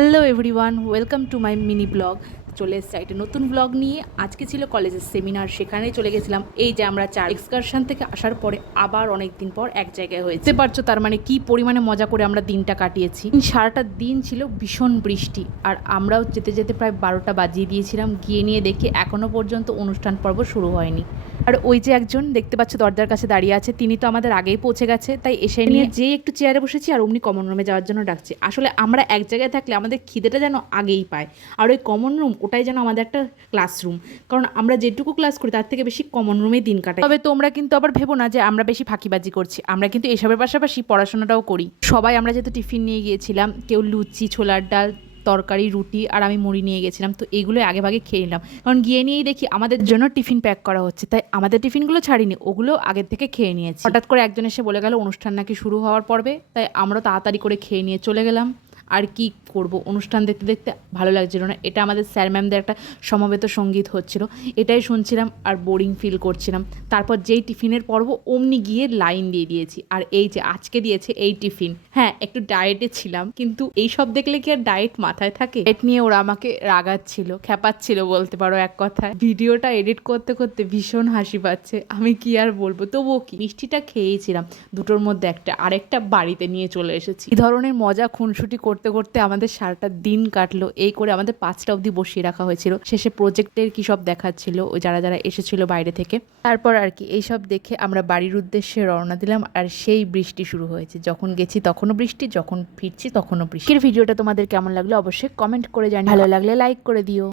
Hello everyone, welcome to my mini blog. চলে এসেছে একটা নতুন ব্লগ নিয়ে। আজকে ছিল কলেজের সেমিনার, সেখানেই চলে গেছিলাম। এই যে আমরা এক্সকারশন থেকে আসার পরে আবার অনেক দিন পর এক জায়গায় হয়েছে, বুঝতে পারছো তার মানে কি পরিমাণে মজা করে আমরা দিনটা কাটিয়েছি। সারাটা দিন ছিল ভীষণ বৃষ্টি, আর আমরাও যেতে যেতে প্রায় 12টা বাজিয়ে দিয়েছিলাম। গিয়ে নিয়ে দেখি এখনো পর্যন্ত অনুষ্ঠান পর্ব শুরু হয়নি। আর ওই যে একজন দেখতে পাচ্ছ দরজার কাছে দাঁড়িয়ে আছে, তিনি তো আমাদের আগেই পৌঁছে গেছে। তাই এসে নিয়ে যেই একটু চেয়ারে বসেছি আর অমনি কমন রুমে যাওয়ার জন্য ডাকছি। আসলে আমরা এক জায়গায় থাকলে আমাদের খিদেটা যেন আগেই পায়, আর ওই কমন রুম ওটাই যেন আমাদের একটা ক্লাসরুম। কারণ আমরা যেটুকু ক্লাস করি তার থেকে বেশি কমন রুমেই দিন কাটাই। তবে তোমরা কিন্তু আবার ভেবো না যে আমরা বেশি ফাঁকিবাজি করছি, আমরা কিন্তু এসবের পাশাপাশি পড়াশোনাটাও করি। সবাই আমরা যেহেতু টিফিন নিয়ে গিয়েছিলাম, কেউ লুচি, ছোলার ডাল, তরকারি, রুটি আর আমি মুড়ি নিয়ে গেছিলাম। তো এগুলো আগে ভাগে খেয়ে নিলাম, কারণ গিয়ে নিয়েই দেখি আমাদের জন্য টিফিন প্যাক করা হচ্ছে। তাই আমাদের টিফিনগুলো ছাড়িনি, ওগুলো আগের থেকে খেয়ে নিয়েছি। হঠাৎ করে একজন এসে বলে গেল অনুষ্ঠান নাকি শুরু হওয়ার পর্বে, তাই আমরা তাড়াতাড়ি করে খেয়ে নিয়ে চলে গেলাম। আর কি করব, অনুষ্ঠান দেখতে দেখতে ভালো লাগছিল না। এটা আমাদের স্যার ম্যামদের একটা সমবেত সঙ্গীত হচ্ছিল, এটাই শুনছিলাম আর বোরিং ফিল করছিলাম। তারপর যেই টিফিনের পর্ব অমনি গিয়ে লাইন দিয়ে দিয়েছি। আর এই যে আজকে দিয়েছে এই টিফিন। হ্যাঁ, একটু ডায়েটে ছিলাম, কিন্তু এই সব দেখলে কি আর ডায়েট মাথায় থাকে? ডায়েট নিয়ে ওরা আমাকে রাগাচ্ছিল, খ্যাপাচ্ছিল বলতে পারো এক কথায়। ভিডিওটা এডিট করতে করতে ভীষণ হাসি পাচ্ছে, আমি কি আর বলবো। তবুও কি, মিষ্টিটা খেয়েছিলাম, দুটোর মধ্যে একটা, আরেকটা বাড়িতে নিয়ে চলে এসেছি। এই ধরনের মজা খুনসুটি করতে করতে আমাদের সারাটা দিন কাটলো। এই করে আমাদের 5টা অবধি বসিয়ে রাখা হয়েছিল। শেষে প্রজেক্টের কি সব দেখাচ্ছিল ওই যারা যারা এসেছিল বাইরে থেকে। তারপর আর কি এইসব দেখে আমরা বাড়ির উদ্দেশ্যে রওনা দিলাম। আর সেই বৃষ্টি শুরু হয়েছে, যখন গেছি তখনও বৃষ্টি, যখন ফিরছি তখনও বৃষ্টি। ভিডিওটা তোমাদের কেমন লাগলো অবশ্যই কমেন্ট করে জানিও, ভালো লাগলে লাইক করে দিও।